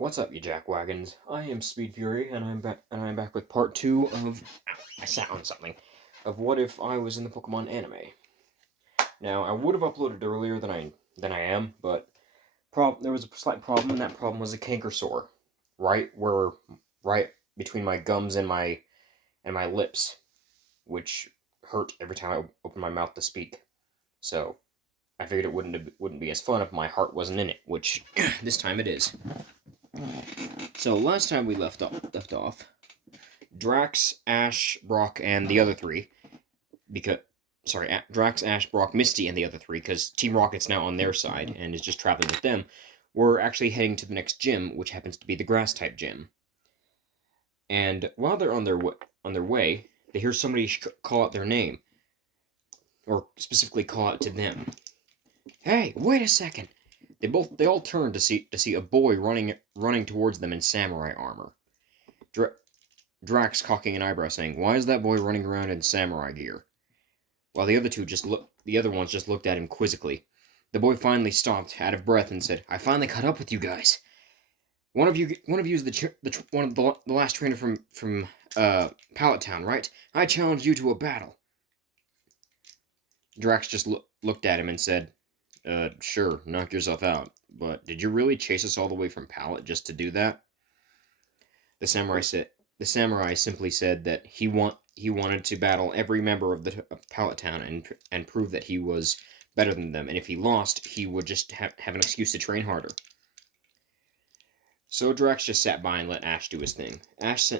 What's up, you jackwagons? I am Speed Fury, and I'm back with part two of. Ow, I sat on something. Of what if I was in the Pokemon anime? Now, I would have uploaded earlier than I am, but there was a slight problem, and that problem was a canker sore, right between my gums and my lips, which hurt every time I opened my mouth to speak. So I figured it wouldn't be as fun if my heart wasn't in it, which this time it is. So last time we left off, Drax, Ash, Brock, and the other three, Drax, Ash, Brock, Misty, and the other three, because Team Rocket's now on their side and is just traveling with them, were actually heading to the next gym, which happens to be the Grass type gym. And while they're on their way, they hear somebody call out their name, or specifically call out to them. Hey, wait a second! They all turn to see a boy running towards them in samurai armor. Drax cocking an eyebrow, saying, "Why is that boy running around in samurai gear?" While the other ones just looked at him quizzically. The boy finally stopped, out of breath, and said, "I finally caught up with you guys. One of you is the last trainer from Pallet Town, right? I challenged you to a battle." Drax just looked at him and said, "Sure, knock yourself out. But did you really chase us all the way from Pallet just to do that?" The samurai simply said that he wanted to battle every member of Pallet Town and prove that he was better than them, and if he lost, he would just have an excuse to train harder. So Drax just sat by and let Ash do his thing. Ash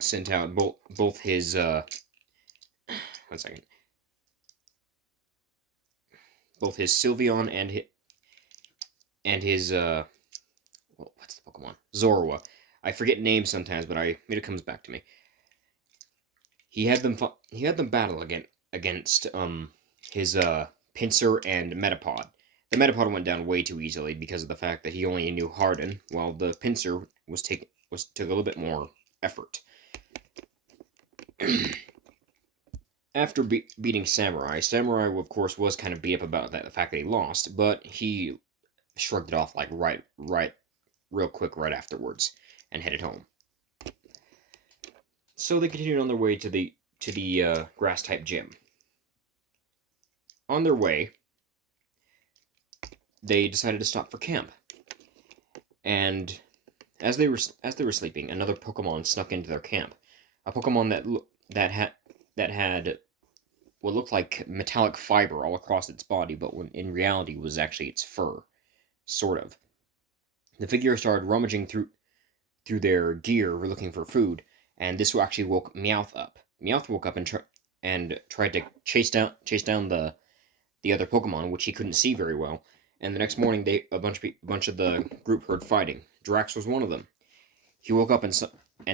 sent out both his 1 second, both his Sylveon and his what's the Pokemon? Zorua. I forget names sometimes, but it comes back to me. He had them battle against his Pinsir and Metapod. The Metapod went down way too easily because of the fact that he only knew Harden, while the Pinsir took a little bit more effort. After beating Samurai of course was kind of beat up about the fact that he lost, but he shrugged it off like real quick right afterwards and headed home. So they continued on their way to the grass type gym. On their way, they decided to stop for camp. And as they were sleeping, another Pokemon snuck into their camp. A Pokemon that had what looked like metallic fiber all across its body, but when in reality was actually its fur, sort of. The figure started rummaging through their gear, looking for food, and this actually woke Meowth up. Meowth woke up and tried to chase down the other Pokemon, which he couldn't see very well. And the next morning, a bunch of the group heard fighting. Drax was one of them. He woke up and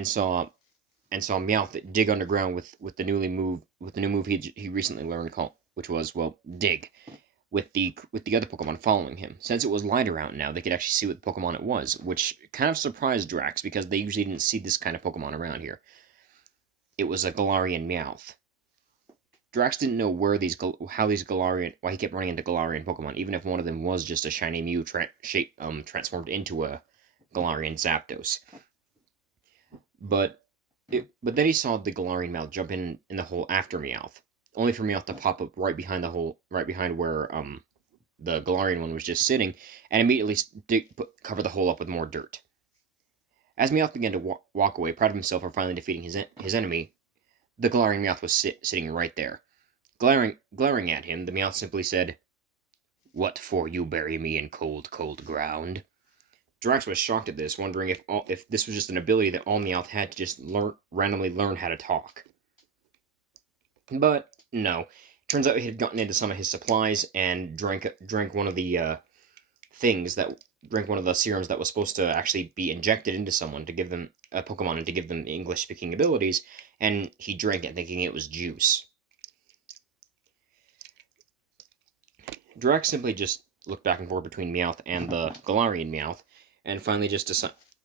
saw Meowth dig underground with the new move he recently learned, which was, well, dig, with the other Pokemon following him. Since it was lighter out now, they could actually see what Pokemon it was, which kind of surprised Drax because they usually didn't see this kind of Pokemon around here. It was a Galarian Meowth. Drax didn't know why he kept running into Galarian Pokemon, even if one of them was just a shiny Mew transformed into a Galarian Zapdos. But then he saw the Galarian Meowth jump in the hole after Meowth, only for Meowth to pop up right behind where the Galarian one was just sitting, and immediately cover the hole up with more dirt. As Meowth began to walk away, proud of himself for finally defeating his enemy, the Galarian Meowth was sitting right there. Glaring at him, the Meowth simply said, "What for you bury me in cold, cold ground?" Drax was shocked at this, wondering if this was just an ability that all Meowth had to just randomly learn how to talk. But no. Turns out he had gotten into some of his supplies and drank one of the drank one of the serums that was supposed to actually be injected into someone to give them a Pokemon and to give them English speaking abilities, and he drank it thinking it was juice. Drax simply just looked back and forth between Meowth and the Galarian Meowth, and finally just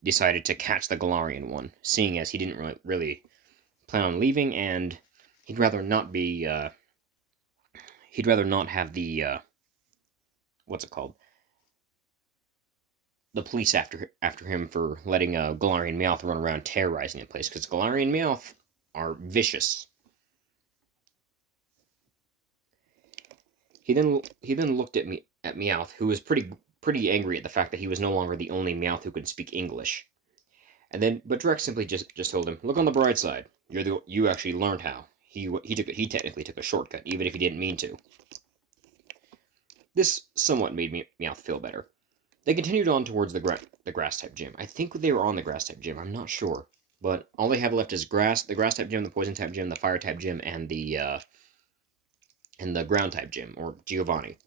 decided to catch the Galarian one, seeing as he didn't really plan on leaving, and he'd rather not have the what's it called? the police after him for letting Galarian Meowth run around terrorizing the place, because Galarian Meowth are vicious. He then looked at Meowth, who was pretty angry at the fact that he was no longer the only Meowth who could speak English. And then, but Drex simply just told him, "Look on the bright side. You actually learned how. He technically took a shortcut, even if he didn't mean to." This somewhat made Meowth feel better. They continued on towards the grass type gym. I think they were on the grass type gym. I'm not sure, but all they have left is the grass type gym, the poison type gym, the fire type gym, and the ground type gym, or Giovanni.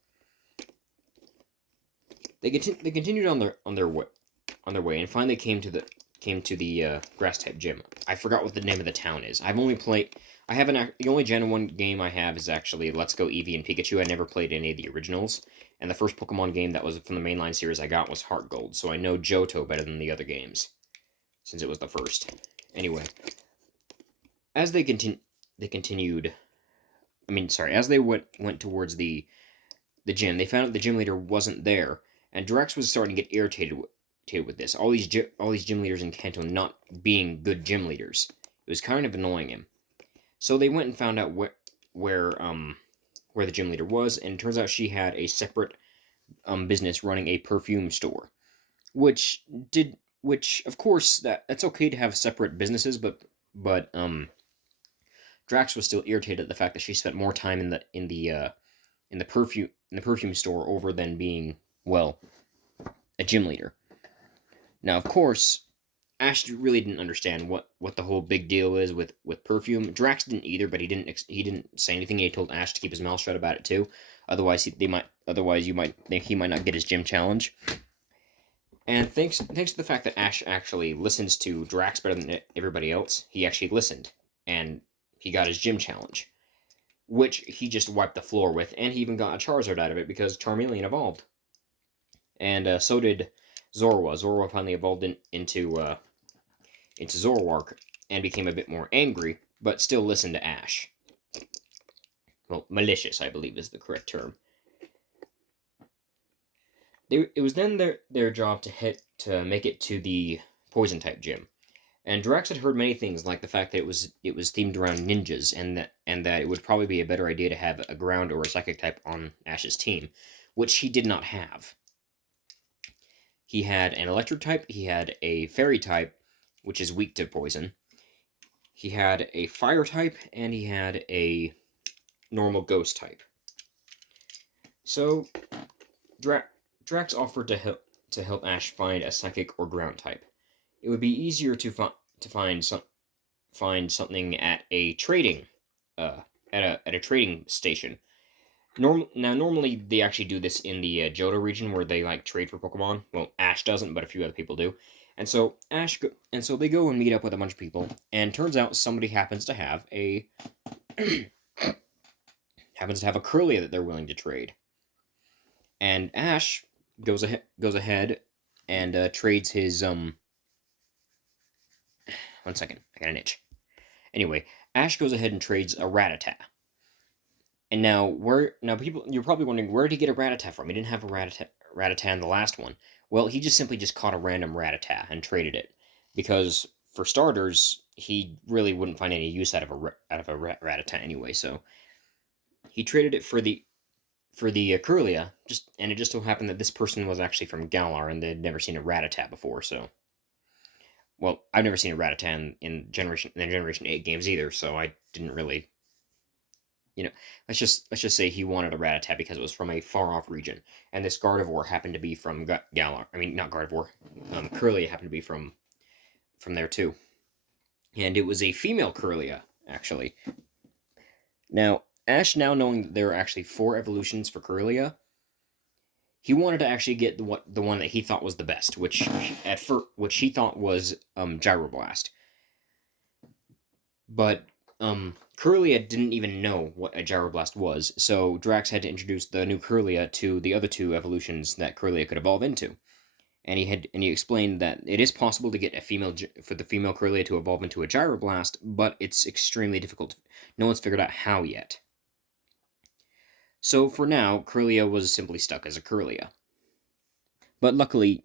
They continued on their way and finally came to the grass type gym. I forgot what the name of the town is. The only Gen 1 game I have is actually Let's Go Eevee and Pikachu. I never played any of the originals, and the first Pokemon game that was from the mainline series I got was Heart Gold, so I know Johto better than the other games, since it was the first. Anyway, as they continued, as they went towards the gym, they found out the gym leader wasn't there, and Drex was starting to get irritated with this. All these gym leaders in Kanto not being good gym leaders. It was kind of annoying him. So they went and found out where the gym leader was, and it turns out she had a separate business running a perfume store, which of course that's okay to have separate businesses, but Drax was still irritated at the fact that she spent more time in the perfume store over than being, well, a gym leader. Now, of course, Ash really didn't understand what the whole big deal is with perfume. Drax didn't either, but he didn't say anything. He told Ash to keep his mouth shut about it too. Otherwise, you might think he might not get his gym challenge. And thanks to the fact that Ash actually listens to Drax better than everybody else, he actually listened, and he got his gym challenge, which he just wiped the floor with, and he even got a Charizard out of it because Charmeleon evolved. And so did Zorua. Zorua finally evolved into Zoroark and became a bit more angry, but still listened to Ash. Well, malicious, I believe, is the correct term. It was then their job to make it to the poison type gym. And Drax had heard many things, like the fact that it was themed around ninjas, and that it would probably be a better idea to have a ground or a psychic type on Ash's team, which he did not have. He had an electric type, he had a fairy type, which is weak to poison. He had a fire type, and he had a normal ghost type. So Drax offered to help Ash find a psychic or ground type. It would be easier to find something at a trading at a trading station. Normally they actually do this in the Johto region where they like trade for Pokemon. Well, Ash doesn't, but a few other people do. And so they go and meet up with a bunch of people, and turns out somebody happens to have a Kirlia that they're willing to trade. And Ash goes ahead and trades his 1 second, I got an itch. Anyway, Ash goes ahead and trades a Rattata. And now people, you're probably wondering, where did he get a Rattata from? He didn't have a Rattata in the last one. Well, he just simply caught a random Rattata and traded it, because for starters, he really wouldn't find any use out of a Rattata anyway. So he traded it for the Kirlia, and it just so happened that this person was actually from Galar, and they'd never seen a Rattata before. So, well, I've never seen a Rattata in Generation 8 games either, so I didn't really. Let's just say he wanted a Rattata because it was from a far-off region, and this Gardevoir happened to be from Galar. I mean, not Gardevoir. Kirlia happened to be from there too, and it was a female Kirlia, actually. Now, Ash, now knowing that there are actually 4 evolutions for Kirlia, he wanted to actually get the one that he thought was the best, which he thought was Gyroblast. But Kirlia didn't even know what a Gyroblast was, so Drax had to introduce the new Kirlia to the other 2 evolutions that Kirlia could evolve into. And he explained that it is possible to get for the female Kirlia to evolve into a Gyroblast, but it's extremely difficult. No one's figured out how yet. So for now, Kirlia was simply stuck as a Kirlia. But luckily,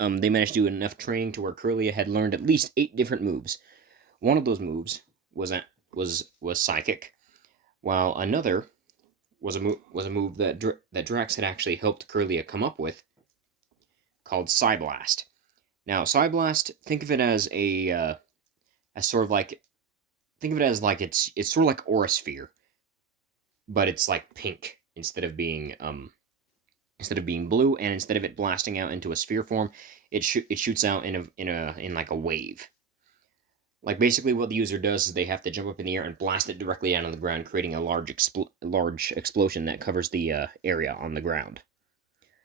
they managed to do enough training to where Curlia had learned at least 8 different moves. One of those moves was psychic, while another was a move that Drax had actually helped Curlia come up with, called Psyblast. Now, Psyblast, think of it as sort of like think of it as like it's sort of like Aura Sphere, but it's like pink instead of being blue, and instead of it blasting out into a sphere form, it shoots out in like a wave. Like basically, what the user does is they have to jump up in the air and blast it directly out on the ground, creating a large explosion that covers the area on the ground.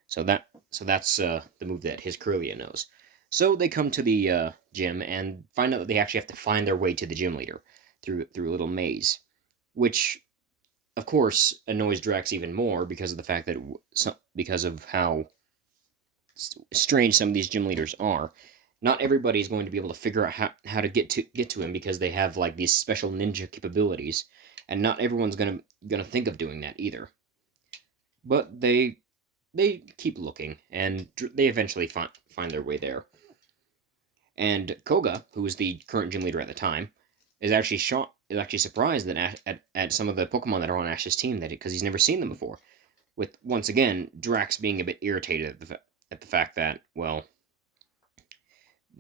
So that's the move that his Curlia knows. So they come to the gym and find out that they actually have to find their way to the gym leader through a little maze, which of course annoys Drax even more because of the fact that because of how strange some of these gym leaders are. Not everybody is going to be able to figure out how to get to him because they have like these special ninja capabilities, and not everyone's gonna think of doing that either. But they keep looking, and they eventually find their way there. And Koga, who is the current gym leader at the time, is actually surprised that at some of the Pokemon that are on Ash's team, that because he's never seen them before. With once again Drax being a bit irritated at the fact that, well,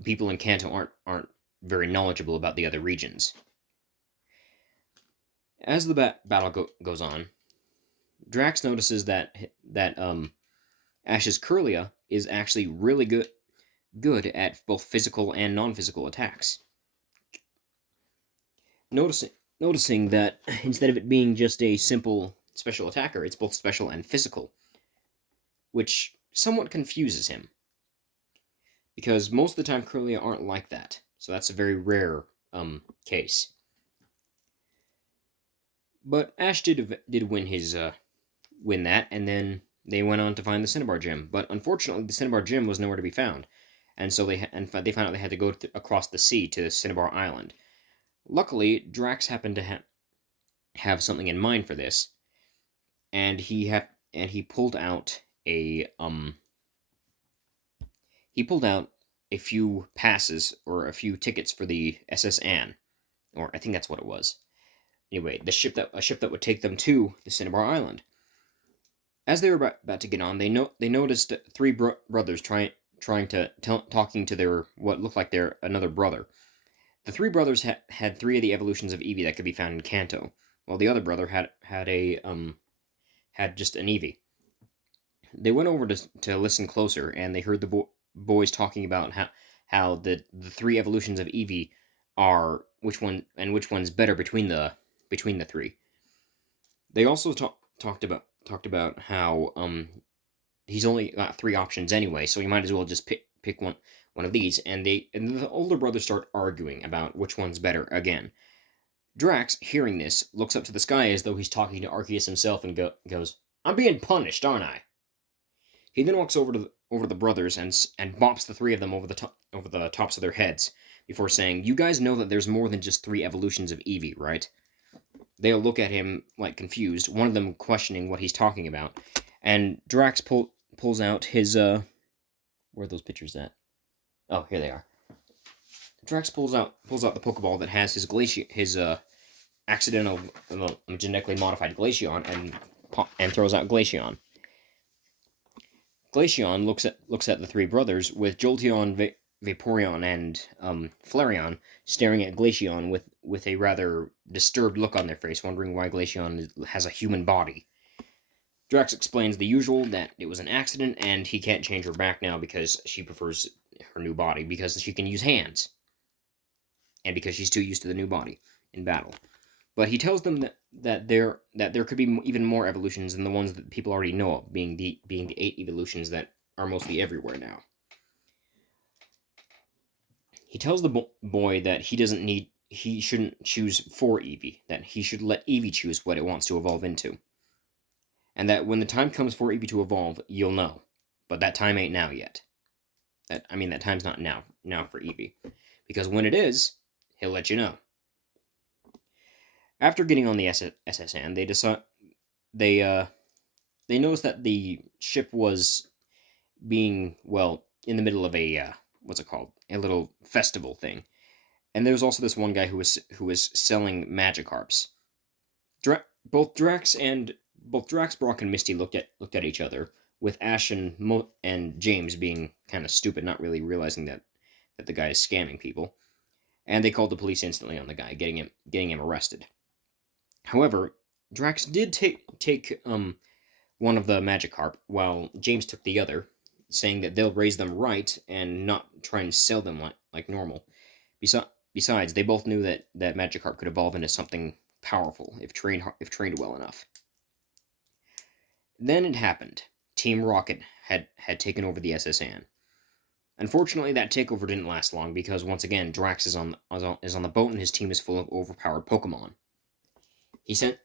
people in Kanto aren't very knowledgeable about the other regions. As the battle goes on, Drax notices that Ash's Curlia is actually really good at both physical and non-physical attacks. Noticing that instead of it being just a simple special attacker, it's both special and physical, which somewhat confuses him, because most of the time Curlia aren't like that, so that's a very rare case. But Ash did win that, and then they went on to find the Cinnabar Gym. But unfortunately, the Cinnabar Gym was nowhere to be found, and so they found out they had to go across the sea to Cinnabar Island. Luckily, Drax happened to have something in mind for this, and he pulled out a few passes or a few tickets for the SS Anne, or I think that's what it was. Anyway, a ship that would take them to the Cinnabar Island. As they were about to get on, they noticed 3 brothers talking to their what looked like their another brother. The 3 brothers had 3 of the evolutions of Eevee that could be found in Kanto, while the other brother had just an Eevee. They went over to listen closer, and they heard the boys talking about how the 3 evolutions of Eevee are which one's better between the 3. They also talked about how he's only got 3 options anyway, so he might as well just pick one of these. And the older brothers start arguing about which one's better again. Drax, hearing this, looks up to the sky as though he's talking to Arceus himself and goes, "I'm being punished, aren't I?" He then walks over to the brothers and bops the 3 of them over the tops of their heads before saying, "You guys know that there's more than just 3 evolutions of Eevee, right?" They'll look at him like confused, one of them questioning what he's talking about, and Drax pulls out his where are those pictures at? Oh, here they are. Drax pulls out the Pokeball that has his accidental genetically modified Glaceon and throws out Glaceon. Glaceon looks at the 3 brothers with Jolteon, Vaporeon, and Flareon staring at Glaceon with a rather disturbed look on their face, wondering why Glaceon has a human body. Drax explains the usual, that it was an accident and he can't change her back now because she prefers her new body because she can use hands, and because she's too used to the new body in battle. But he tells them that there could be even more evolutions than the ones that people already know of, being the 8 evolutions that are mostly everywhere now. He tells the boy that he shouldn't choose for Eevee, that he should let Eevee choose what it wants to evolve into. And that when the time comes for Eevee to evolve, you'll know. But that time ain't now yet. That time's not now for Eevee. Because when it is, he'll let you know. After getting on the SS Anne, they noticed that the ship was being, well, in the middle of a what's it called? A little festival thing. And there was also this one guy who was selling Magikarps. Both Drax, Brock, and Misty looked at each other, with Ash and James being kind of stupid, not really realizing that the guy is scamming people, and they called the police instantly on the guy, getting him arrested. However, Drax did take one of the Magikarp, while James took the other, saying that they'll raise them right and not try and sell them like normal. Besides, they both knew that Magikarp could evolve into something powerful if trained well enough. Then it happened. Team Rocket had taken over the S.S. Anne. Unfortunately, that takeover didn't last long because once again Drax is on the boat and his team is full of overpowered Pokemon.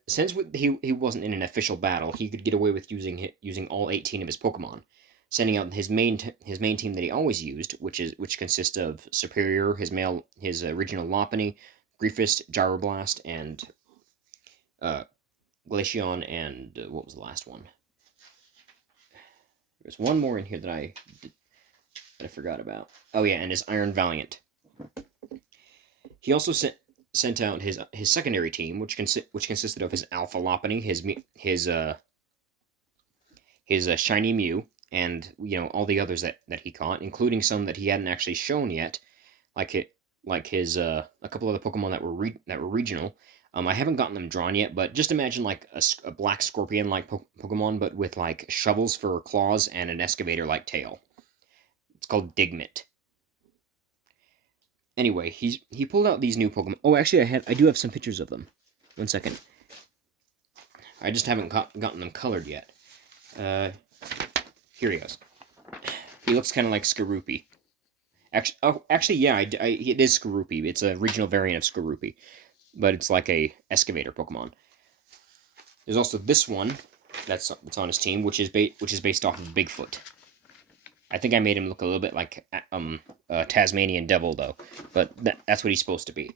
Since he wasn't in an official battle, he could get away with using all 18 of his Pokemon, sending out his main team that he always used, which consists of Superior, his regional Lopunny, Griefist, Gyroblast, and Glaceon, and what was the last one? There's one more in here that I forgot about. Oh yeah, and his Iron Valiant. He also sent out his secondary team, which consisted of his Alpha Lopunny, his Shiny Mew, and all the others that he caught, including some that he hadn't actually shown yet, like his a couple of the Pokemon that were regional. I haven't gotten them drawn yet, but just imagine like a black scorpion like Pokemon, but with like shovels for claws and an excavator like tail. It's called Digmit. Anyway, he pulled out these new Pokemon. Oh, actually, I do have some pictures of them. 1 second. I just haven't gotten them colored yet. Here he goes. He looks kind of like Skorupi. Actually, yeah, it is Skorupi. It's a regional variant of Skorupi, but it's like a excavator Pokemon. There's also this one that's on his team, which is based off of Bigfoot. I think I made him look a little bit like a Tasmanian devil, though, but that's what he's supposed to be.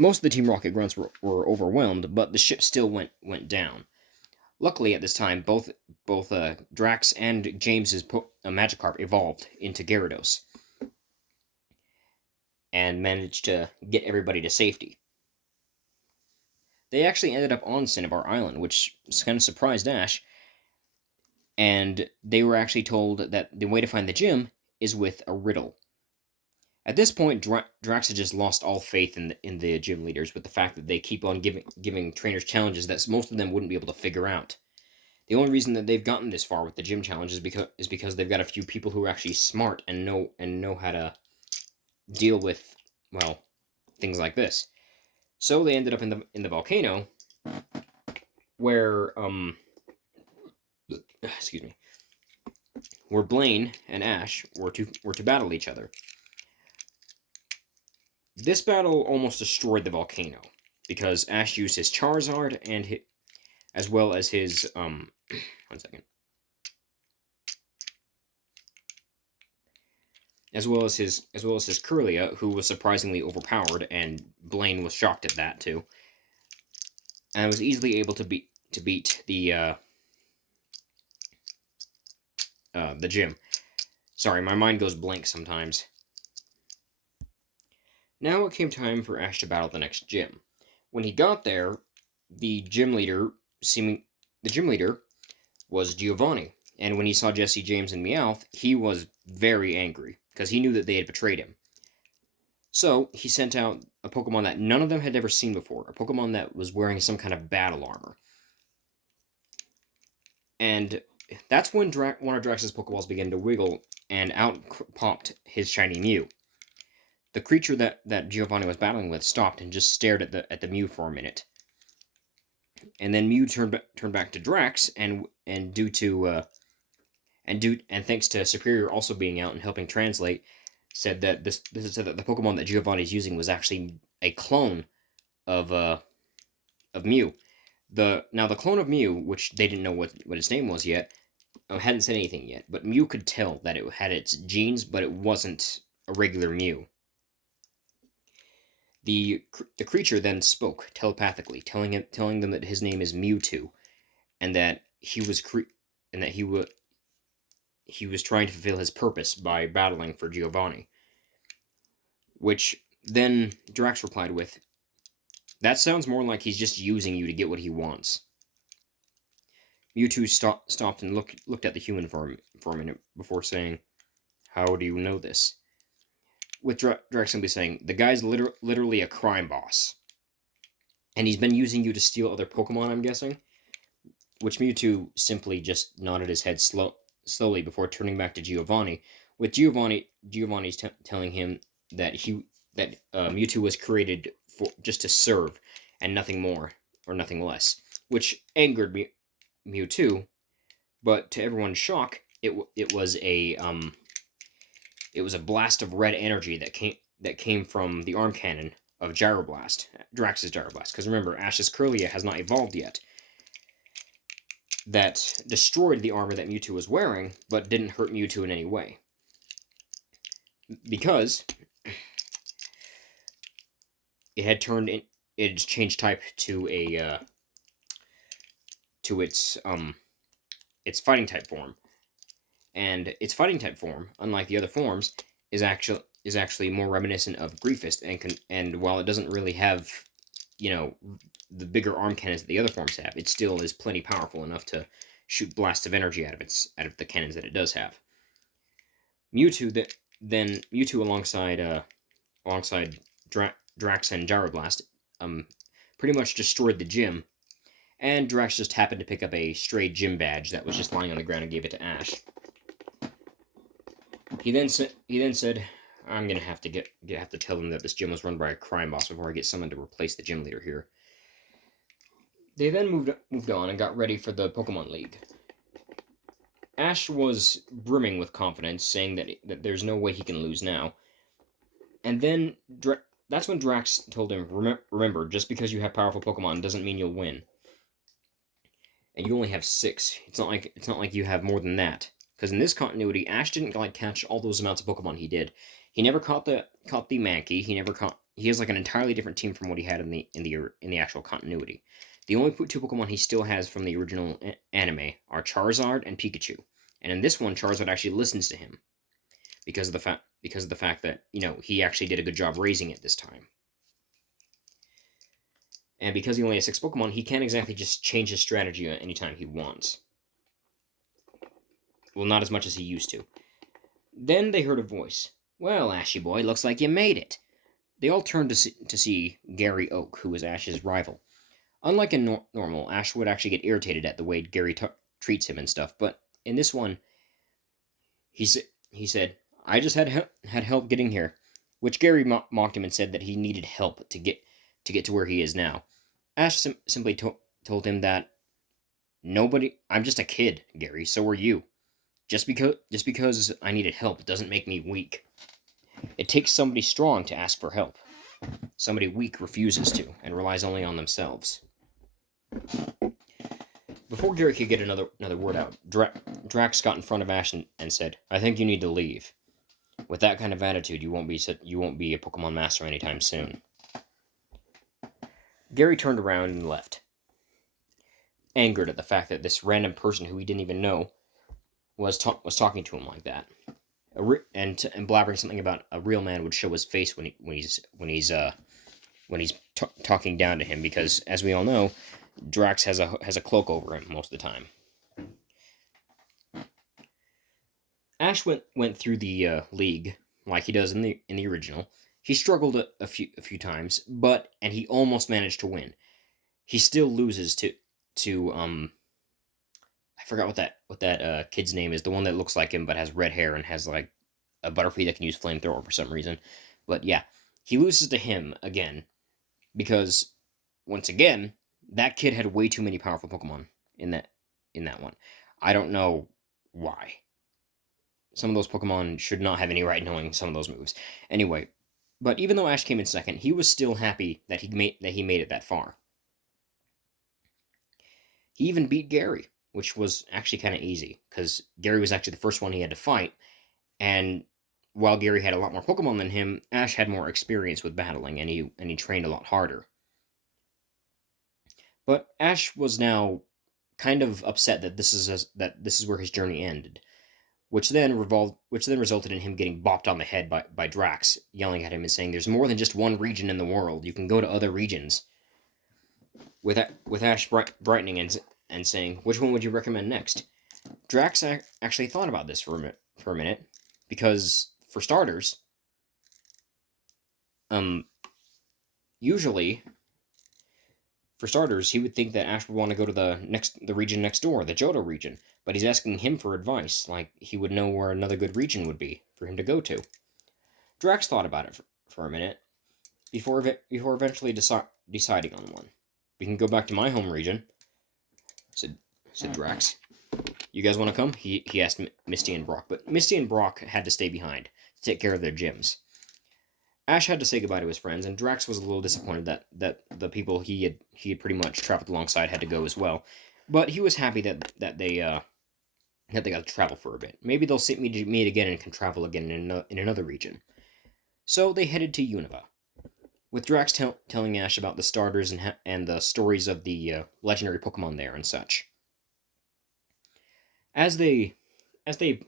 Most of the Team Rocket grunts were overwhelmed, but the ship still went down. Luckily, at this time, both Drax and James's Magikarp evolved into Gyarados and managed to get everybody to safety. They actually ended up on Cinnabar Island, which kind of surprised Ash, and they were actually told that the way to find the gym is with a riddle. At this point, Drax had just lost all faith in the gym leaders with the fact that they keep on giving trainers challenges that most of them wouldn't be able to figure out. The only reason that they've gotten this far with the gym challenge is because they've got a few people who are actually smart and know how to deal with, well, things like this. So they ended up in the volcano, where excuse me, where Blaine and Ash were to battle each other. This battle almost destroyed the volcano because Ash used his Charizard and as well as his 1 second. As well as his Kirlia, who was surprisingly overpowered, and Blaine was shocked at that too. And was easily able to beat the gym. Sorry, my mind goes blank sometimes. Now it came time for Ash to battle the next gym. When he got there, the gym leader was Giovanni, and when he saw Jesse, James, and Meowth, he was very angry because he knew that they had betrayed him. So he sent out a Pokemon that none of them had ever seen before, a Pokemon that was wearing some kind of battle armor. And that's when one of Drax's Pokeballs began to wiggle, and out popped his shiny Mew. The creature that Giovanni was battling with stopped and just stared at the Mew for a minute. And then Mew turned back to Drax, and thanks to Superior also being out and helping translate, said that the Pokemon that Giovanni's using was actually a clone of Mew. The clone of Mew, which they didn't know what its name was yet, hadn't said anything yet, but Mew could tell that it had its genes, but it wasn't a regular Mew. The creature then spoke telepathically, telling them that his name is Mewtwo, and that he he was trying to fulfill his purpose by battling for Giovanni. Which then Drax replied with, "That sounds more like he's just using you to get what he wants." Mewtwo stopped and looked at the human for a minute before saying, "How do you know this?" With Drax simply saying, "The guy's literally a crime boss. And he's been using you to steal other Pokemon, I'm guessing?" Which Mewtwo simply just nodded his head slowly before turning back to Giovanni, with Giovanni's telling him that Mewtwo was created for just to serve and nothing more or nothing less, which angered Mewtwo. But to everyone's shock, it was a blast of red energy that came from the arm cannon of Gyroblast, Drax's Gyroblast. Because remember, Ash's Kirlia has not evolved yet. That destroyed the armor that Mewtwo was wearing, but didn't hurt Mewtwo in any way. Because it had it changed type to its fighting type form. And its fighting type form, unlike the other forms, is actually more reminiscent of Griefist, and while it doesn't really have, the bigger arm cannons that the other forms have, it still is plenty powerful enough to shoot blasts of energy out of the cannons that it does have. Mewtwo alongside Drax and Gyroblast pretty much destroyed the gym, and Drax just happened to pick up a stray gym badge that was just lying on the ground and gave it to Ash. He then said, "I'm gonna have to tell them that this gym was run by a crime boss before I get someone to replace the gym leader here." They then moved on and got ready for the Pokemon League. Ash was brimming with confidence, saying that there's no way he can lose now. And then that's when Drax told him, "Remember, just because you have powerful Pokemon doesn't mean you'll win. And you only have 6. It's not like you have more than that." Because in this continuity, Ash didn't catch all those amounts of Pokemon he did. He never caught the Mankey. He has an entirely different team from what he had in the actual continuity. The only 2 Pokemon he still has from the original anime are Charizard and Pikachu. And in this one, Charizard actually listens to him because of the fact that he actually did a good job raising it this time. And because he only has 6 Pokemon, he can't exactly just change his strategy anytime he wants. Well, not as much as he used to. Then they heard a voice. "Well, Ashy boy, looks like you made it." They all turned to see Gary Oak, who was Ash's rival. Unlike in normal, Ash would actually get irritated at the way Gary treats him and stuff, but in this one, he said, "I just had help getting here," which Gary mocked him and said that he needed help to get to where he is now. Ash simply told him that, "I'm just a kid, Gary, so are you. Just because I needed help doesn't make me weak. It takes somebody strong to ask for help. Somebody weak refuses to, and relies only on themselves." Before Gary could get another word out, Drax got in front of Ash and said, "I think you need to leave. With that kind of attitude, you won't be a Pokemon Master anytime soon." Gary turned around and left, angered at the fact that this random person who he didn't even know was talking to him like that, and blabbering something about a real man would show his face when he's talking down to him, because as we all know, Drax has a cloak over him most of the time. Ash went through the league like he does in the original. He struggled a few times, and he almost managed to win. He still loses to I forgot what that kid's name is. The one that looks like him but has red hair and has a Butterfree that can use flamethrower for some reason. But yeah, he loses to him again because once again that kid had way too many powerful Pokemon in that one. I don't know why. Some of those Pokemon should not have any right knowing some of those moves. Anyway, but even though Ash came in second, he was still happy that he made it that far. He even beat Gary, which was actually kind of easy, because Gary was actually the first one he had to fight, and while Gary had a lot more Pokemon than him, Ash had more experience with battling, and he trained a lot harder. But Ash was now kind of upset that this is where his journey ended. which then resulted in him getting bopped on the head by Drax, yelling at him and saying, "There's more than just one region in the world. You can go to other regions." With Ash brightening and saying, "Which one would you recommend next?" Drax actually thought about this for a minute, because for starters, um, usually he would think that Ash would want to go to the region next door, the Johto region, but he's asking him for advice, like he would know where another good region would be for him to go to. Drax thought about it for a minute before eventually deciding on one. "We can go back to my home region," said Drax. "You guys want to come?" He asked Misty and Brock, but Misty and Brock had to stay behind to take care of their gyms. Ash had to say goodbye to his friends, and Drax was a little disappointed that the people he had pretty much traveled alongside had to go as well. But he was happy that they got to travel for a bit. Maybe they'll meet again and can travel again in another region. So they headed to Unova, with Drax telling Ash about the starters and the stories of the legendary Pokemon there and such. As they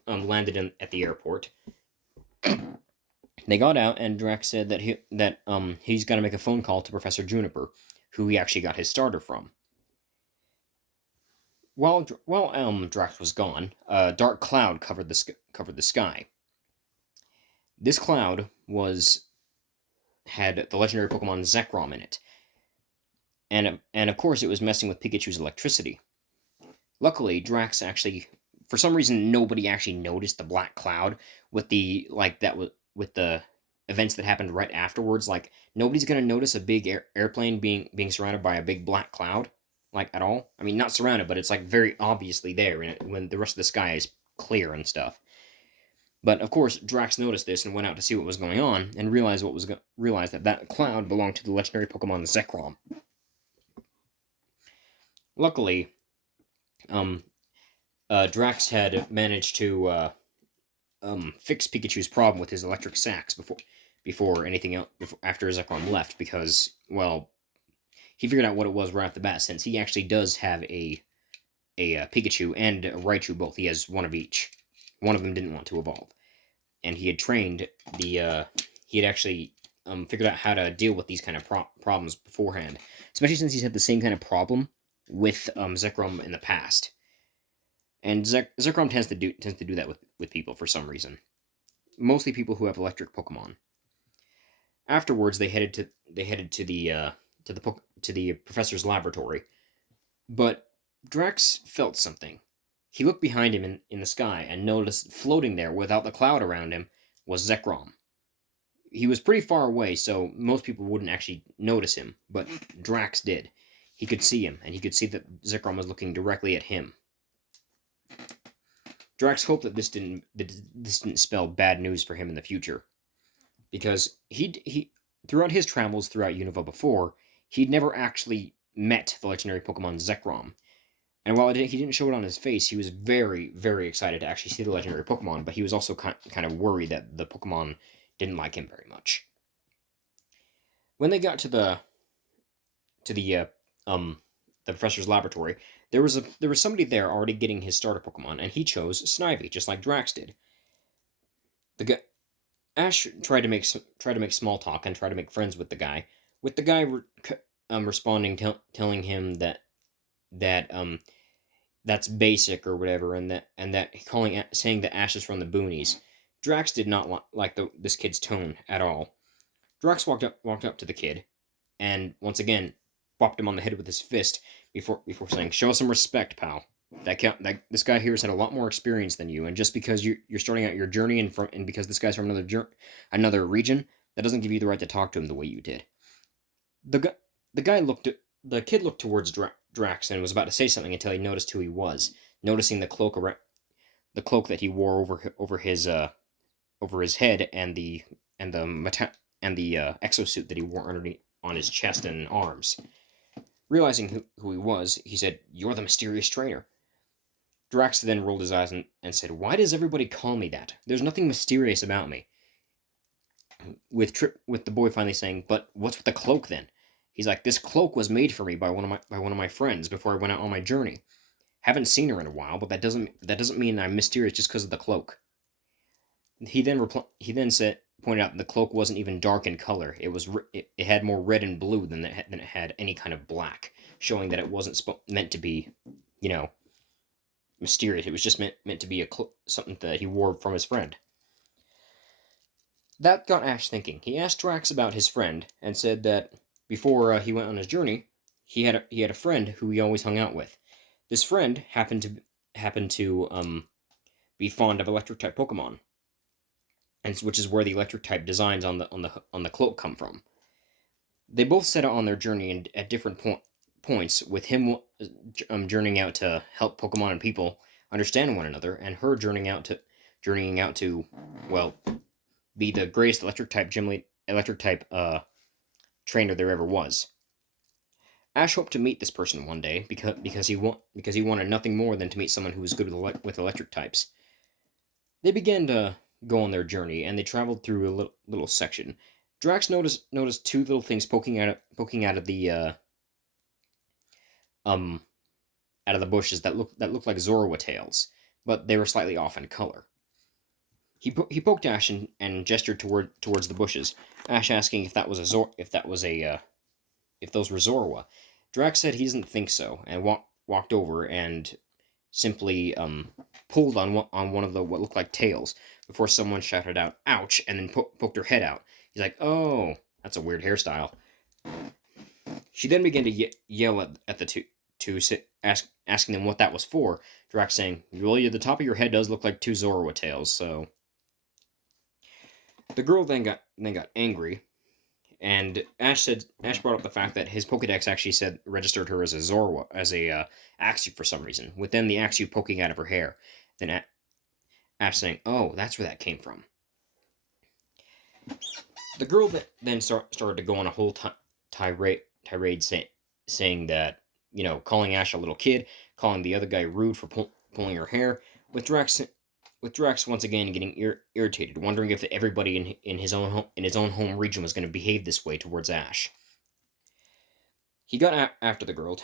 landed at the airport, they got out, and Drax said that he's got to make a phone call to Professor Juniper, who he actually got his starter from. While Drax was gone, a dark cloud covered the sky. This cloud had the legendary Pokemon Zekrom in it, and of course it was messing with Pikachu's electricity. Luckily, Drax actually, for some reason, nobody actually noticed the black cloud with the events that happened right afterwards. Like, nobody's gonna notice a big airplane being surrounded by a big black cloud, like, at all. I mean, not surrounded, but it's like very obviously there when the rest of the sky is clear and stuff. But of course, Drax noticed this and went out to see what was going on, and realized that cloud belonged to the legendary Pokemon Zekrom. Luckily, Drax had managed to fix Pikachu's problem with his electric sacks before anything else, after Zekrom left, because, well, he figured out what it was right off the bat, since he actually does have a Pikachu and a Raichu both. He has one of each. One of them didn't want to evolve, and he had trained he had actually figured out how to deal with these kind of problems beforehand, especially since he's had the same kind of problem with Zekrom in the past. And Zekrom tends to do that with people for some reason, mostly people who have electric Pokemon. Afterwards, they headed to the professor's laboratory, but Drax felt something. He looked behind him in the sky and noticed floating there without the cloud around him was Zekrom. He was pretty far away, so most people wouldn't actually notice him, but Drax did. He could see him, and he could see that Zekrom was looking directly at him. Drax hoped that this didn't spell bad news for him in the future, because he throughout his travels throughout Unova before, he'd never actually met the legendary Pokemon Zekrom. And while he didn't show it on his face, he was very, very excited to actually see the legendary Pokemon, but he was also kind of worried that the Pokemon didn't like him very much. When they got to the professor's laboratory, there was somebody there already getting his starter Pokemon, and he chose Snivy, just like Drax did. Ash tried to make small talk and try to make friends with the guy. With the guy responding, telling him that that's basic or whatever, and that saying that Ash is from the boonies. Drax did not like this kid's tone at all. Drax walked up to the kid, and once again bopped him on the head with his fist before saying, "Show some respect, pal. This guy here has had a lot more experience than you, and just because you're starting out your journey and because this guy's from another region, that doesn't give you the right to talk to him the way you did." The kid looked towards Drax and was about to say something until he noticed who he was, noticing the cloak that he wore over his head, and the exosuit that he wore underneath on his chest and arms. Realizing who he was, he said, "You're the mysterious trainer." Drax then rolled his eyes and said, "Why does everybody call me that? There's nothing mysterious about me." With the boy finally saying, "But what's with the cloak then?" He's like, "This cloak was made for me by one of my friends before I went out on my journey." Haven't seen her in a while, but that doesn't mean I'm mysterious just because of the cloak." He then said pointed out the cloak wasn't even dark in color. It had more red and blue than it had any kind of black, showing that it wasn't meant to be, you know, mysterious. It was just meant to be something that he wore from his friend. That got Ash thinking. He asked Drax about his friend and said that before he went on his journey, he had a friend who he always hung out with. This friend happened to be fond of electric type Pokemon, and which is where the electric type designs on the cloak come from. They both set out on their journey at different points, with him journeying out to help Pokemon and people understand one another, and her journeying out to well be the greatest electric type trainer there ever was. Ash hoped to meet this person one day because he wanted nothing more than to meet someone who was good with electric types. They began to go on their journey, and they traveled through a little section. Drax noticed two little things poking out of the um out of the bushes that looked like Zorua tails, but they were slightly off in color. He poked Ash and gestured towards the bushes. Ash asking if that was if those were Zorua. Drax said he didn't think so, and walked over and simply pulled on one of the what looked like tails before someone shouted out "ouch" and then poked her head out. He's like, "Oh, that's a weird hairstyle." She then began to yell at the two asking them what that was for. Drax saying, "Well, the top of your head does look like two Zorua tails." So the girl then got angry, and Ash brought up the fact that his Pokedex actually said registered her as a Zorua, as a Axew for some reason, with then the Axew poking out of her hair. Then Ash saying, "Oh, that's where that came from." The girl then started to go on a whole tirade saying that, calling Ash a little kid, calling the other guy rude for pulling her hair, with Drax once again getting irritated, wondering if everybody in his own home region was going to behave this way towards Ash. He got after the girl,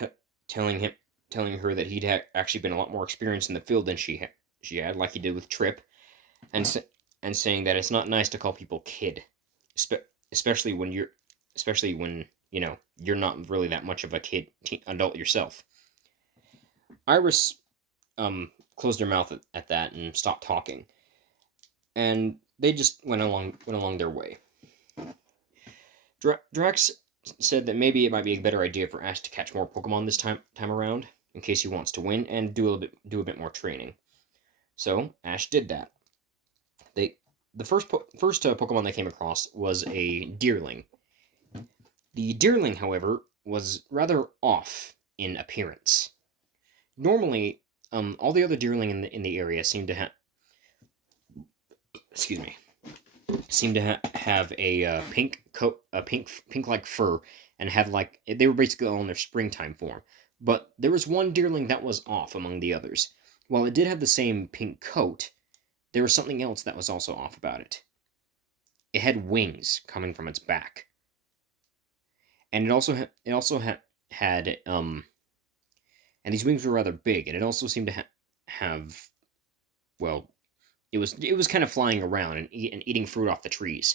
telling her that he'd actually been a lot more experienced in the field than she had, like he did with Trip, and saying that it's not nice to call people kid, especially when you're not really that much of a adult yourself. Iris closed her mouth at that and stopped talking, and they just went along their way. Drax said that maybe it might be a better idea for Ash to catch more Pokemon this time around, in case he wants to win, and do a bit more training. So Ash did that. The first Pokemon they came across was a Deerling. The Deerling, however, was rather off in appearance. Normally, all the other Deerling in the area seemed to have, excuse me, have a pink coat, a pink like fur, and had like they were basically all in their springtime form. But there was one Deerling that was off among the others. While it did have the same pink coat, there was something else that was also off about it. It had wings coming from its back, and had and these wings were rather big, and it also seemed to have, well, it was kind of flying around and eating fruit off the trees.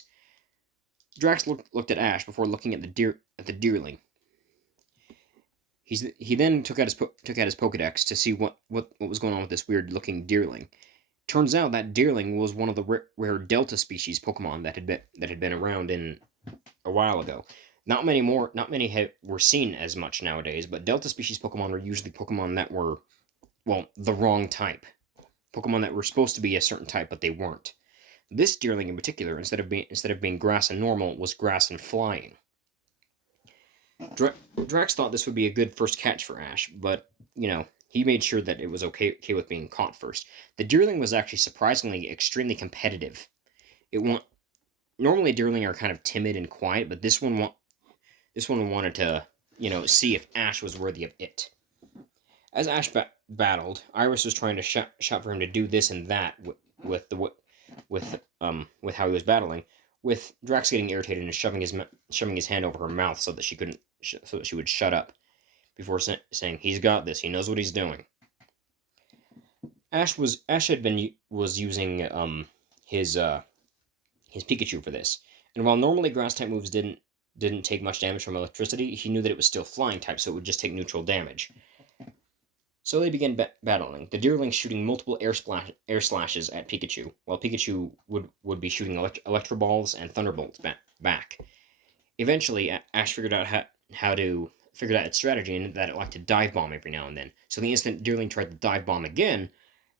Drax looked at Ash before looking at the Deerling. He then took out his Pokedex to see what was going on with this weird looking Deerling. Turns out that Deerling was one of the rare Delta species Pokemon that had been around in a while ago. Not many were seen as much nowadays, but Delta species Pokemon were usually Pokemon that were, well, the wrong type. Pokemon that were supposed to be a certain type, but they weren't. This Deerling in particular, instead of being grass and normal, was grass and flying. Drax thought this would be a good first catch for Ash, but, he made sure that it was okay with being caught first. The Deerling was actually surprisingly extremely competitive. Normally Deerling are kind of timid and quiet, but this one wanted to, see if Ash was worthy of it. As Ash battled, Iris was trying to shout for him to do this and that with how he was battling, with Drax getting irritated and shoving his hand over her mouth so that she would shut up, before saying, "He's got this. He knows what he's doing." Ash had been was using his Pikachu for this, and while normally grass type moves didn't take much damage from electricity, he knew that it was still flying type, so it would just take neutral damage. So they began battling, the Deerling shooting multiple air slashes at Pikachu, while Pikachu would be shooting Electro Balls and Thunderbolts back. Eventually, Ash figured out its strategy, and that it liked to dive bomb every now and then. So the instant Deerling tried to dive bomb again,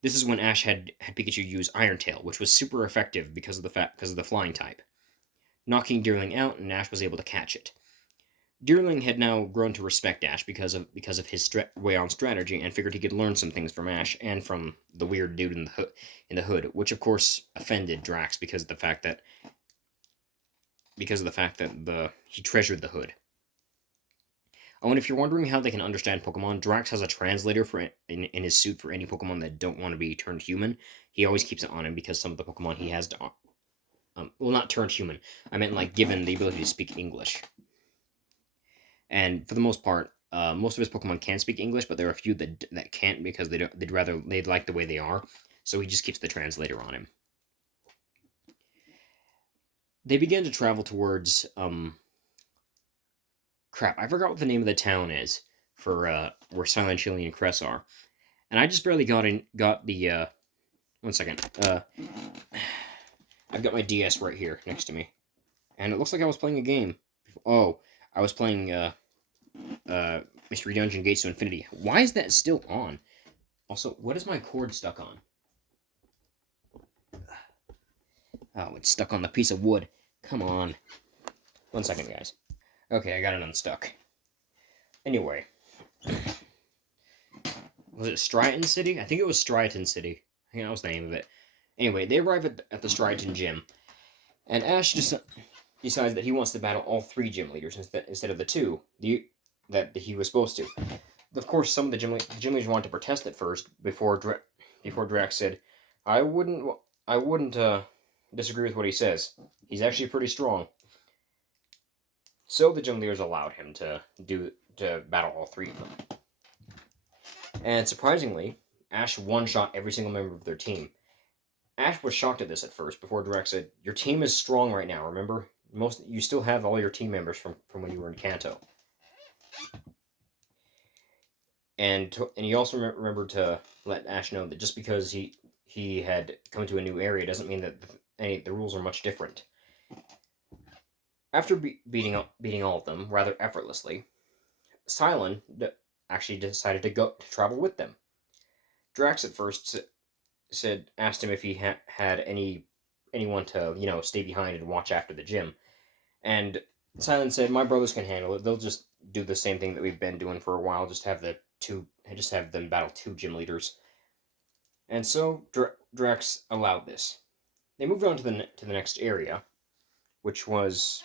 this is when Ash had Pikachu use Iron Tail, which was super effective because of the flying type, knocking Deerling out, and Ash was able to catch it. Deerling had now grown to respect Ash because of his way on strategy, and figured he could learn some things from Ash and from the weird dude in the hood, which of course offended Drax because of the fact that he treasured the hood. Oh, and if you're wondering how they can understand Pokemon, Drax has a translator in his suit for any Pokemon that don't want to be turned human. He always keeps it on him because some of the Pokemon he has to, well, not turned human. I meant like given the ability to speak English. And for the most part, most of his Pokemon can speak English, but there are a few that can't because they'd like the way they are. So he just keeps the translator on him. They began to travel towards crap. I forgot what the name of the town is for where Silent Chili and Cress are, and I just barely got the 1 second. I've got my DS right here next to me, and it looks like I was playing a game. Oh, I was playing Mystery Dungeon Gates to Infinity. Why is that still on? Also, what is my cord stuck on? Oh, it's stuck on the piece of wood. Come on. 1 second, guys. Okay, I got it unstuck. Anyway. Was it Striaton City? I think it was Striaton City. I think that was the name of it. Anyway, they arrive at the Striaton gym, and Ash decides that he wants to battle all 3 gym leaders instead of the 2 that he was supposed to. Of course, some of the gym leaders wanted to protest at first before Drax said, "I wouldn't disagree with what he says. He's actually pretty strong." So the gym leaders allowed him to battle all 3 of them. And surprisingly, Ash one-shot every single member of their team. Ash was shocked at this at first, before Drax said, "Your team is strong right now, remember? You still have all your team members from when you were in Kanto." And he also remembered to let Ash know that just because he had come to a new area doesn't mean that the rules are much different. After beating all of them rather effortlessly, Silent actually decided to travel with them. Drax at first asked him if he had anyone to stay behind and watch after the gym, and Silent said, "My brothers can handle it. They'll just do the same thing that we've been doing for a while. Just have them battle 2 gym leaders." And so Drax allowed this. They moved on to the next area, which was,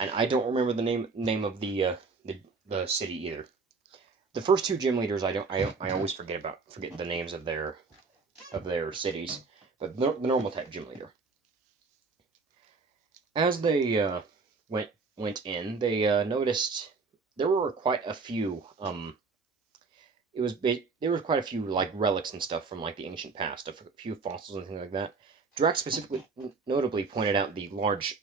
and I don't remember the name of the city either. The first 2 gym leaders I always forget the names of their cities, but the normal type gym leader. As they went in, they noticed there were quite a few there were quite a few like relics and stuff from like the ancient past, a few fossils and things like that. Drax specifically notably pointed out the large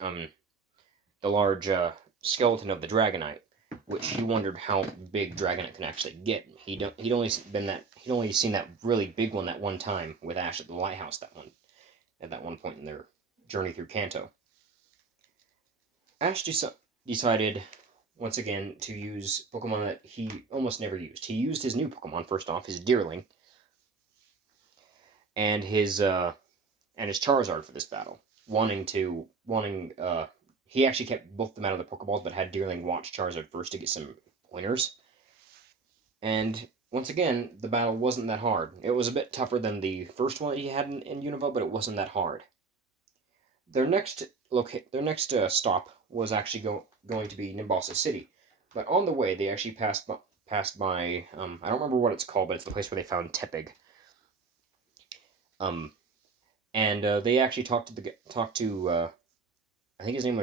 skeleton of the Dragonite, which he wondered how big Dragonite could actually get. He'd only seen that really big one that one time with Ash at the lighthouse at that one point in their journey through Kanto. Ash decided once again to use Pokemon that he almost never used. He used his new Pokemon first off, his Deerling, and his Charizard for this battle. He actually kept both of them out of the Pokeballs, but had Deerling watch Charizard first to get some pointers. And once again, the battle wasn't that hard. It was a bit tougher than the first one that he had in Unova, but it wasn't that hard. Their next stop was actually going to be Nimbasa City, but on the way they actually passed by I don't remember what it's called, but it's the place where they found Tepig. And they actually talked to I think his name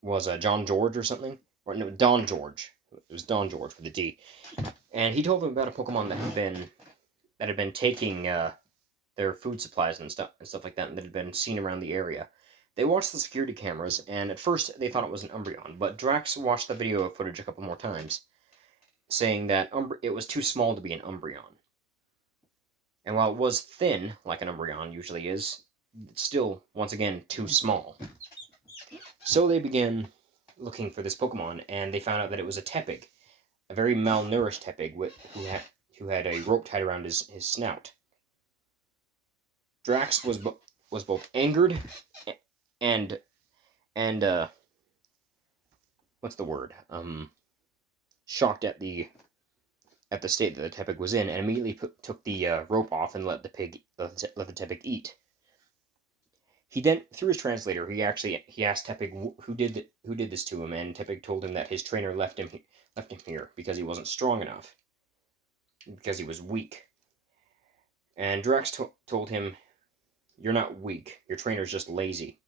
was John George or something, or no, Don George. It was Don George with a D, and he told them about a Pokemon that had been that had been taking their food supplies and stuff like that, and that had been seen around the area. They watched the security cameras, and at first they thought it was an Umbreon, but Drax watched the video footage a couple more times, saying that it was too small to be an Umbreon. And while it was thin, like an Umbreon usually is, it's still, once again, too small. So they began looking for this Pokemon, and they found out that it was a Tepig, a very malnourished Tepig who had a rope tied around his snout. Drax was both angered and what's the word? Shocked at the state that the Tepig was in, and immediately took the rope off and let the Tepig eat. He then, through his translator, he asked Tepig who did this to him, and Tepig told him that his trainer left him here because he wasn't strong enough, because he was weak. And Drax told him, "You're not weak. Your trainer's just lazy.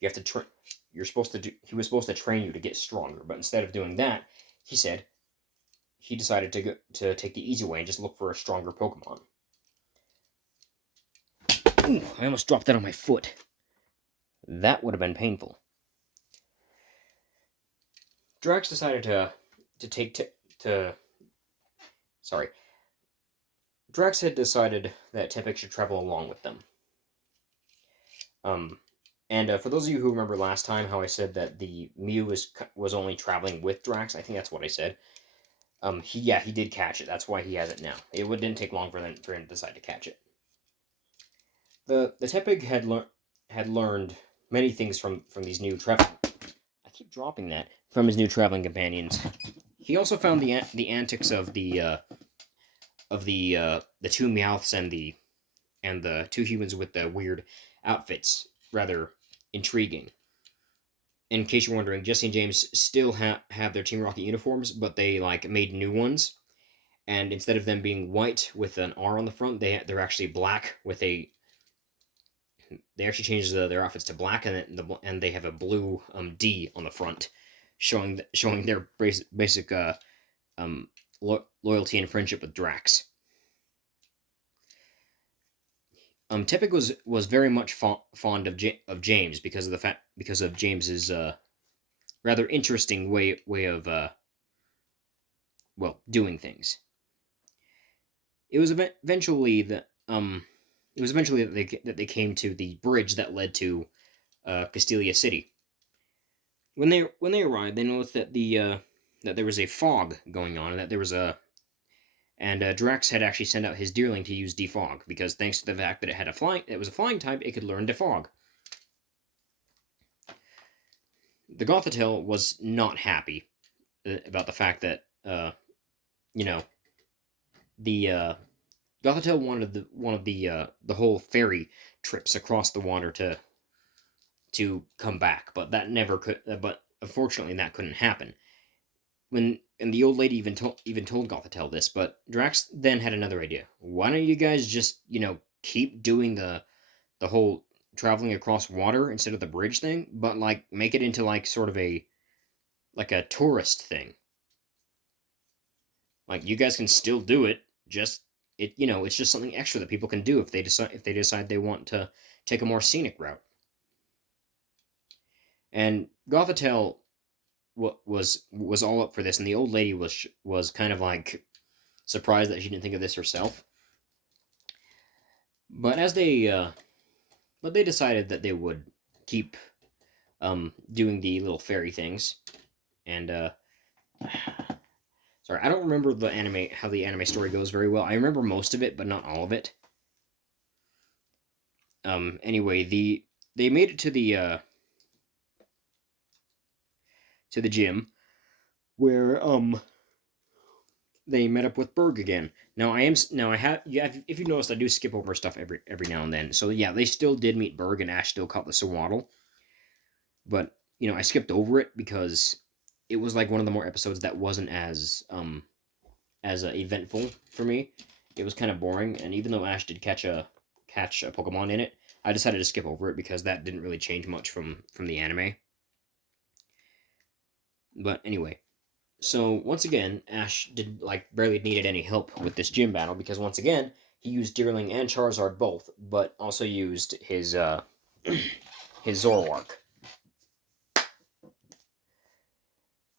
You have to he was supposed to train you to get stronger, but instead of doing that, he said he decided to take the easy way and just look for a stronger Pokemon." Ooh, I almost dropped that on my foot. That would have been painful. Drax decided Drax had decided that Tepig should travel along with them. And for those of you who remember last time how I said that the Mew was only traveling with Drax, I think that's what I said. He did catch it. That's why he has it now. It didn't take long for him to decide to catch it. The Tepig had learned many things from these new traveling. I keep dropping that from his new traveling companions. He also found the antics of the two Meowths and the two humans with the weird outfits rather intriguing. In case you're wondering, Jesse and James still have their Team Rocket uniforms, but they made new ones. And instead of them being white with an R on the front, they're actually black with a. They actually changed their outfits to black, and they have a blue D on the front, showing their basic loyalty and friendship with Drax. Tepig was very much fond of James because of James's rather interesting way of doing things. It was eventually that they came to the bridge that led to Castelia City. When they arrived, they noticed that that there was a fog going on, and that there was Drax had actually sent out his Deerling to use Defog, because thanks to the fact that it was a flying type, it could learn Defog. The Gothitelle was not happy about the fact that the Gothitelle wanted one of the whole ferry trips across the water to come back, but that never could. But unfortunately, that couldn't happen. And the old lady even told Gothitelle this, but Drax then had another idea. Why don't you guys just keep doing the whole traveling across water instead of the bridge thing, but make it into sort of a tourist thing. You guys can still do it, just it's just something extra that people can do if they decide they want to take a more scenic route. And Gothitelle was all up for this, and the old lady was kind of surprised that she didn't think of this herself. But they decided that they would keep doing the little fairy things, and sorry, I don't remember how the anime story goes very well. I remember most of it, but not all of it. Anyway, they made it to the gym, where they met up with Berg again. If you noticed, I do skip over stuff every now and then. So yeah, they still did meet Berg, and Ash still caught the Sewaddle. But I skipped over it because it was one of the more episodes that wasn't as eventful for me. It was kind of boring, and even though Ash did catch a Pokemon in it, I decided to skip over it because that didn't really change much from the anime. But anyway, so once again, Ash did barely needed any help with this gym battle, because once again he used Deerling and Charizard both, but also used his his Zoroark.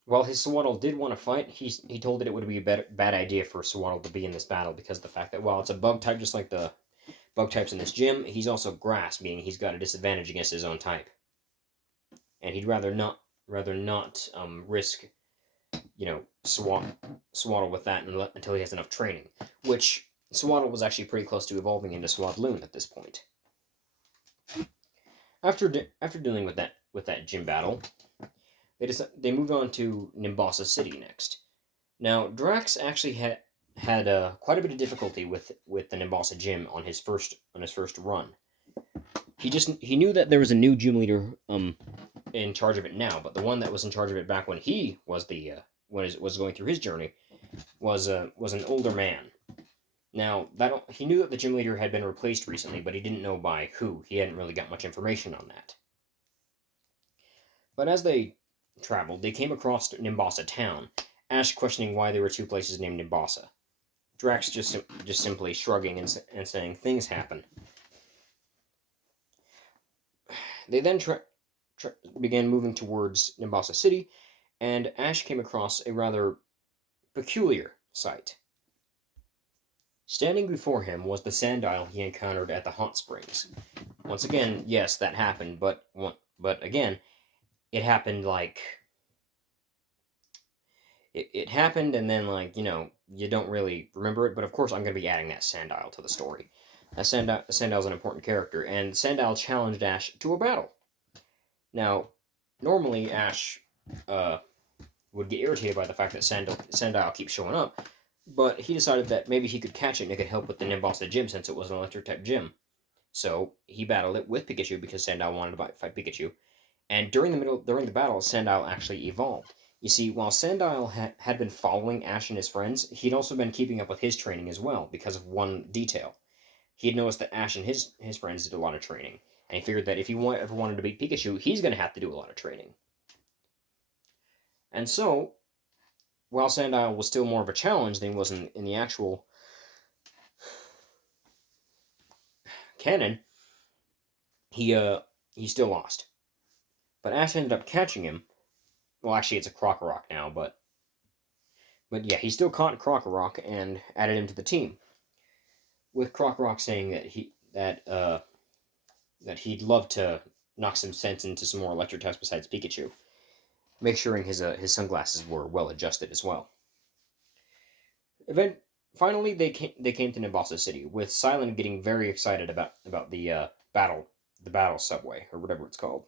While his Swaddle did want to fight, he told that it would be a bad idea for Swaddle to be in this battle because of the fact that while it's a bug type just like the bug types in this gym, he's also grass, meaning he's got a disadvantage against his own type. And he'd rather not risk, Swaddle with that until he has enough training, which Swaddle was actually pretty close to evolving into Swadloon at this point. After dealing with that gym battle, they moved on to Nimbasa City next. Now, Drax actually had quite a bit of difficulty with the Nimbasa gym on his first run. He knew that there was a new gym leader in charge of it now, but the one that was in charge of it back when he was was going through his journey was an older man. Now, he knew that the gym leader had been replaced recently, but he didn't know by who. He hadn't really got much information on that. But as they traveled, they came across Nimbasa town, Ash questioning why there were two places named Nimbasa. Drax just simply shrugging and saying, things happen. They then began moving towards Nimbasa City, and Ash came across a rather peculiar sight. Standing before him was the Sandile he encountered at the hot springs. Once again, yes, that happened, but again, it happened like... It happened, and then, you don't really remember it, but of course I'm going to be adding that Sandile to the story. Sandile's an important character, and Sandile challenged Ash to a battle. Now, normally Ash would get irritated by the fact that Sandile keeps showing up, but he decided that maybe he could catch it and it could help with the Nimbasa gym since it was an electric-type gym. So he battled it with Pikachu because Sandile wanted to fight Pikachu, and during the battle, Sandile actually evolved. You see, while Sandile had been following Ash and his friends, he'd also been keeping up with his training as well because of one detail. He had noticed that Ash and his friends did a lot of training, and he figured that if he ever wanted to beat Pikachu, he's going to have to do a lot of training. And so, while Sandile was still more of a challenge than he was in the actual canon, he still lost. But Ash ended up catching him. Well, actually, it's a Krokorok now, but yeah, he still caught Krokorok and added him to the team, with Krokorok saying that he'd love to knock some sense into some more electric types besides Pikachu, make sure his sunglasses were well adjusted as well. Finally, they came to Nimbasa City, with Silent getting very excited about the battle subway, or whatever it's called.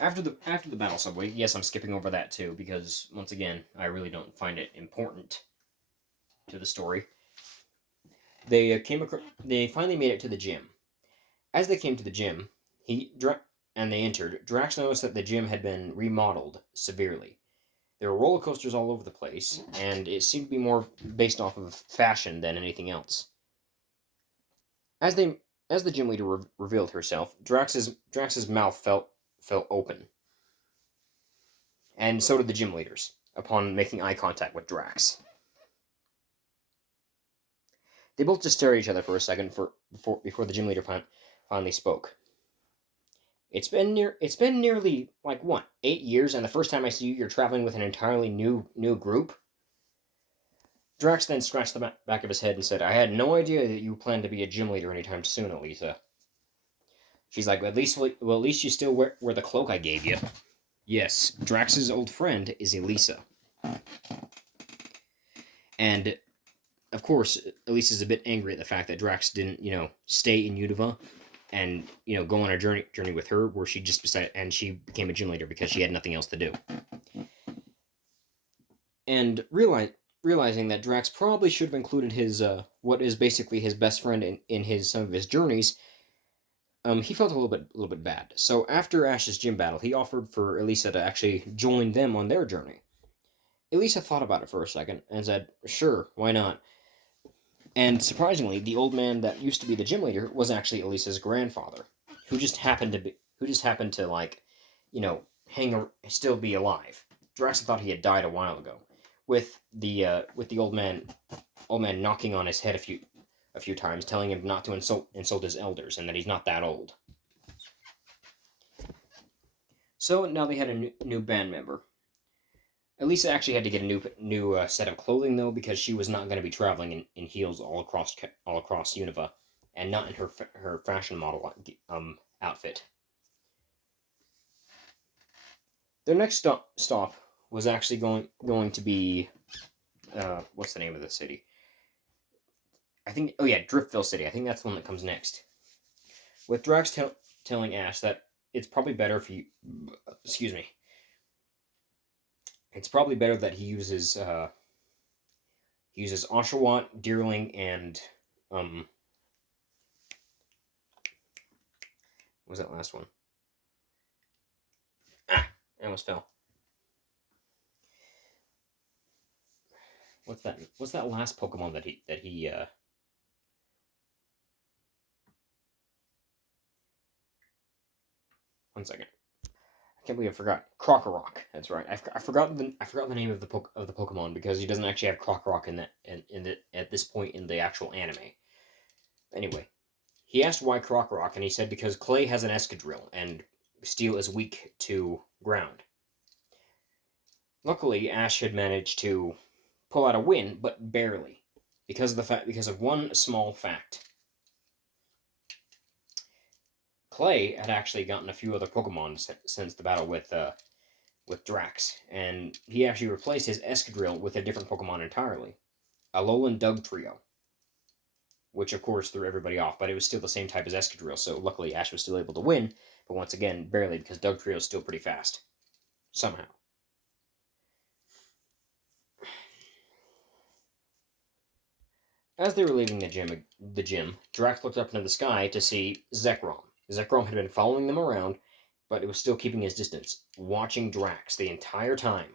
After the battle subway, yes, I'm skipping over that too because once again, I really don't find it important to the story. They finally made it to the gym. As they came to the gym, and they entered, Drax noticed that the gym had been remodeled severely. There were roller coasters all over the place, and it seemed to be more based off of fashion than anything else. As the gym leader revealed herself, Drax's mouth fell open, and so did the gym leaders upon making eye contact with Drax. They both just stare at each other for a second before the gym leader finally spoke. It's been nearly 8 years, and the first time I see you, you're traveling with an entirely new group. Drax then scratched the back of his head and said, "I had no idea that you planned to be a gym leader anytime soon, Elisa." She's like, at least you still wear the cloak I gave you. Yes, Drax's old friend is Elisa. And, of course, Elisa's a bit angry at the fact that Drax didn't, stay in Unova and, go on a journey with her where she just decided, and she became a gym leader because she had nothing else to do. And realizing that Drax probably should have included his, what is basically his best friend in some of his journeys, he felt a little bit bad. So after Ash's gym battle, he offered for Elisa to actually join them on their journey. Elisa thought about it for a second and said, "Sure, why not?" And surprisingly, the old man that used to be the gym leader was actually Elisa's grandfather, who just happened to still be alive. Drax thought he had died a while ago, with the old man knocking on his head a few times, telling him not to insult his elders and that he's not that old. So now they had a new band member. Elisa actually had to get a new set of clothing though, because she was not going to be traveling in heels all across Unova, and not in her fashion model outfit. Their next stop was actually going to be what's the name of the city? I think, oh yeah, Driftville City. I think that's the one that comes next. With Drax telling Ash that it's probably better if he, excuse me, it's probably better that he uses Oshawott, Deerling, and what was that last one? I almost fell. What's that? What's that last Pokemon that he One second. I can't believe I forgot. Krokorok. That's right. I forgot the name of the Pokemon, because he doesn't actually have Krokorok at this point in the actual anime. Anyway, he asked why Krokorok, and he said because Clay has an Escadrill and Steel is weak to ground. Luckily, Ash had managed to pull out a win, but barely, because of one small fact. Clay had actually gotten a few other Pokemon since the battle with Drax, and he actually replaced his Escadrill with a different Pokemon entirely, Alolan Dugtrio, which of course threw everybody off, but it was still the same type as Escadrill, so luckily Ash was still able to win, but once again, barely, because Dugtrio is still pretty fast. Somehow. As they were leaving the gym, Drax looked up into the sky to see Zekrom. Zekrom had been following them around, but it was still keeping his distance, watching Drax the entire time.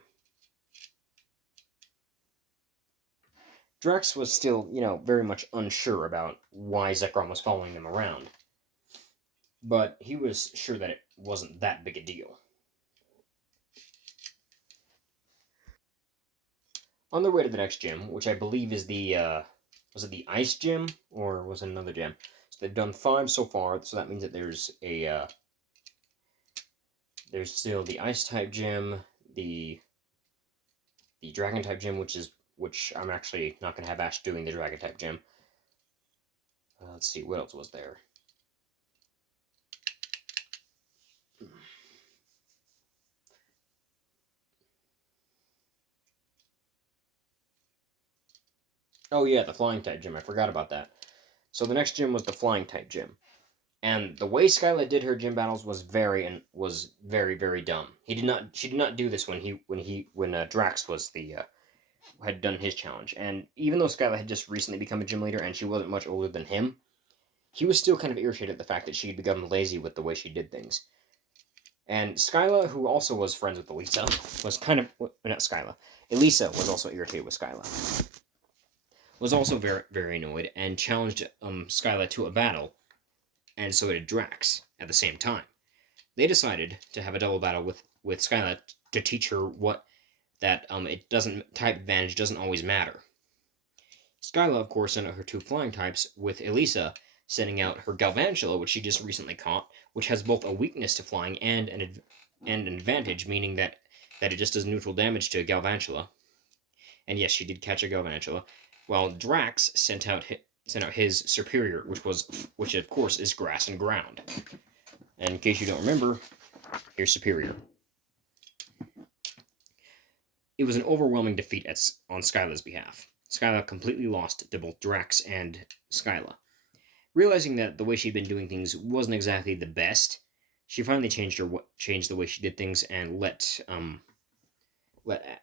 Drax was still, very much unsure about why Zekrom was following them around, but he was sure that it wasn't that big a deal. On their way to the next gym, which I believe is was it the Ice Gym, or was it another gym? So they've done 5 so far, so that means that there's still the Ice-type gym, the Dragon-type gym, which I'm actually not going to have Ash doing the Dragon-type gym. Let's see, what else was there? Oh yeah, the Flying-type gym, I forgot about that. So the next gym was the Flying-type gym. And the way Skyla did her gym battles was very, very dumb. She did not do this when Drax was had done his challenge. And even though Skyla had just recently become a gym leader and she wasn't much older than him, he was still kind of irritated at the fact that she had become lazy with the way she did things. And Skyla, who also was friends with Elisa, was kind of, not Skyla, Elisa was also irritated with Skyla. Was also very, very annoyed and challenged Skyla to a battle, and so did Drax at the same time. They decided to have a double battle with Skyla to teach her that type advantage doesn't always matter. Skyla, of course, sent out her 2 flying types, with Elisa sending out her Galvantula, which she just recently caught, which has both a weakness to flying and an advantage, meaning that it just does neutral damage to Galvantula. And yes, she did catch a Galvantula, while Drax sent out his Superior, which of course is Grass and Ground. And in case you don't remember, here's Superior. It was an overwhelming defeat on Skyla's behalf. Skyla completely lost to both Drax and Skyla. Realizing that the way she'd been doing things wasn't exactly the best, she finally changed the way she did things and let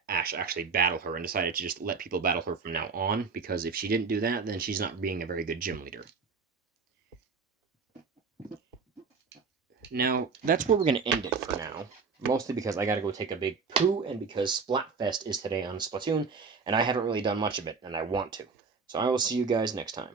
Ash actually battle her, and decided to just let people battle her from now on, because if she didn't do that, then she's not being a very good gym leader. Now, that's where we're going to end it for now. Mostly because I gotta go take a big poo, and because Splatfest is today on Splatoon, and I haven't really done much of it, and I want to. So I will see you guys next time.